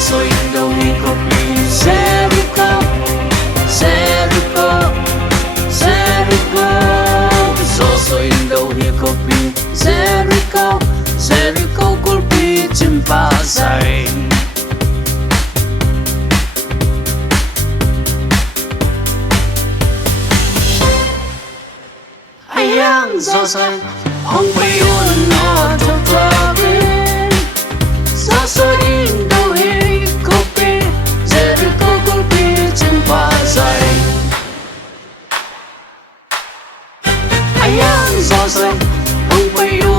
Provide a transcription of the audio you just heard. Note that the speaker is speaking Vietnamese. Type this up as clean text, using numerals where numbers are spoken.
so Indonesia Jericho Jericho Jericho so Indonesia Jericho Jericho kulpi jumpa saya ayang so say hong pi un no to club so Indonesia Jericho kulpi jumpa saya ayang so say hong pi